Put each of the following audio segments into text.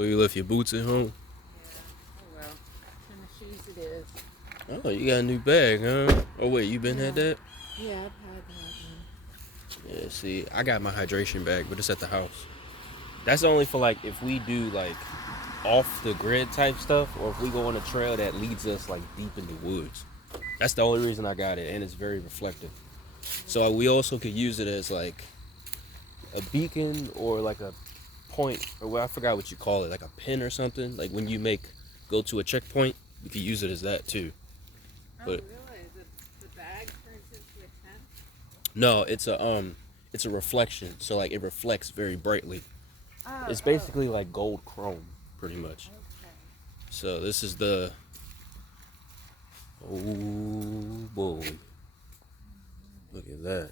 Oh, you left your boots at home? Yeah. Oh well. Kind of shoes it is. Oh, you got a new bag, huh? Oh, wait, you been had Yeah. that? Yeah, I've had that one. Yeah, see, I got my hydration bag, but it's at the house. That's only for, like, if we do, like, off the grid type stuff, or if we go on a trail that leads us, like, deep in the woods. That's the only reason I got it, and it's very reflective. So we also could use it as, like, a beacon or, like, a point, or well, I forgot what you call it, like a pin or something. Like, when you go to a checkpoint, you could use it as that, too. Oh But really? The bag turns into a tent? no, it's a reflection. So like it reflects very brightly. Oh, It's oh. basically like gold chrome, pretty much. Okay. So this is the oh boy, look at that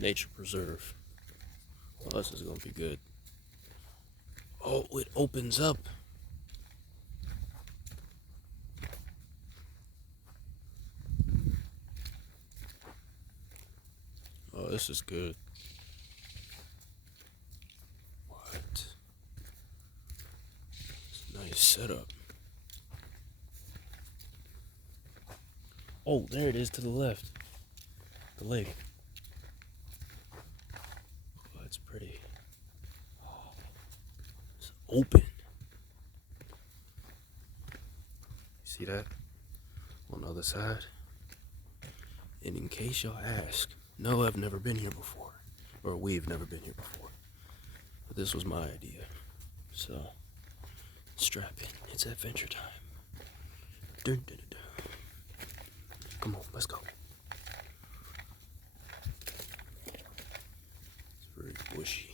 nature preserve. Well, this is gonna be good. Oh, it opens up. Oh, this is good. What? It's a nice setup. Oh, there it is to the left. The lake. Oh, that's pretty. It's open. See that? On the other side. And in case y'all ask, no, I've never been here before. Or we've never been here before. But this was my idea. So, strap in. It's adventure time. Dun, dun, dun, dun. Come on, let's go. It's very bushy.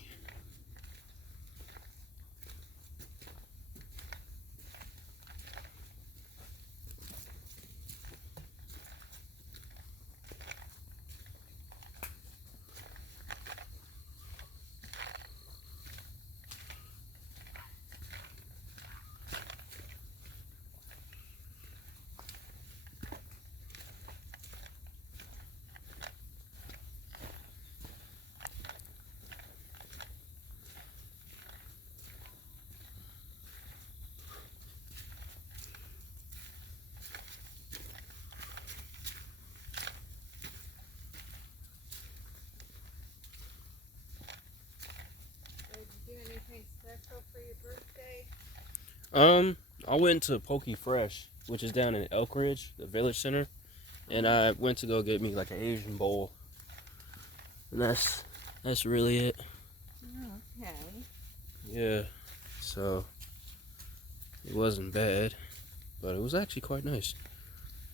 So did you do anything special for your birthday? I went to Pokey Fresh, which is down in Elk Ridge, the village center, and I went to go get me like an Asian bowl. And that's really it. Oh, okay. Yeah. So it wasn't bad, but it was actually quite nice.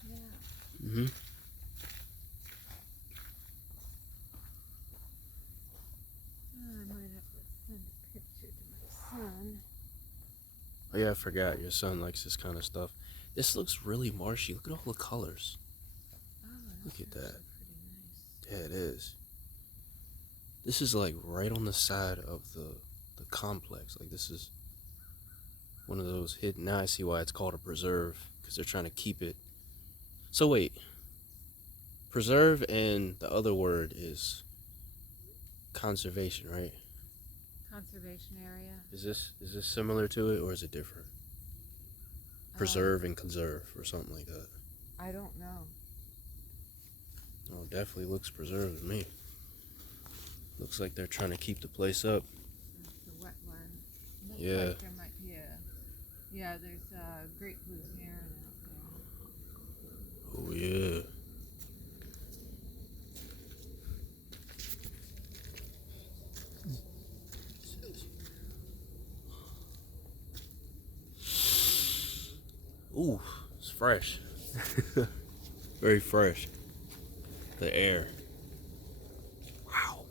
Yeah. Mhm. Oh, I might have to send a picture to my son. Oh yeah, I forgot. Your son likes this kind of stuff. This looks really marshy. Look at all the colors. Oh, Look that's at that. actually Yeah, it is. This is like right on the side of the complex. Like this is one of those hidden. Now I see why it's called a preserve, because they're trying to keep it. So wait, preserve and the other word is conservation, right? conservation area. Is this similar to it or is it different? Preserve and conserve or something like that. I don't know. Oh, definitely looks preserved to me. Looks like they're trying to keep the place up. It's a wetland. Looks Yeah. like there might be there's a great blue heron out there. Oh yeah. Ooh, it's fresh. Very fresh. The air. Wow.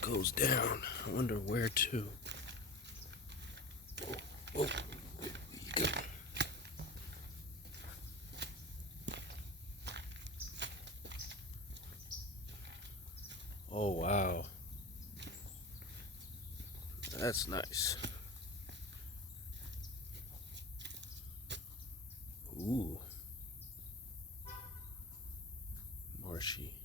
goes down. I wonder where to. Oh, there you go. Oh wow, that's nice. Ooh, marshy.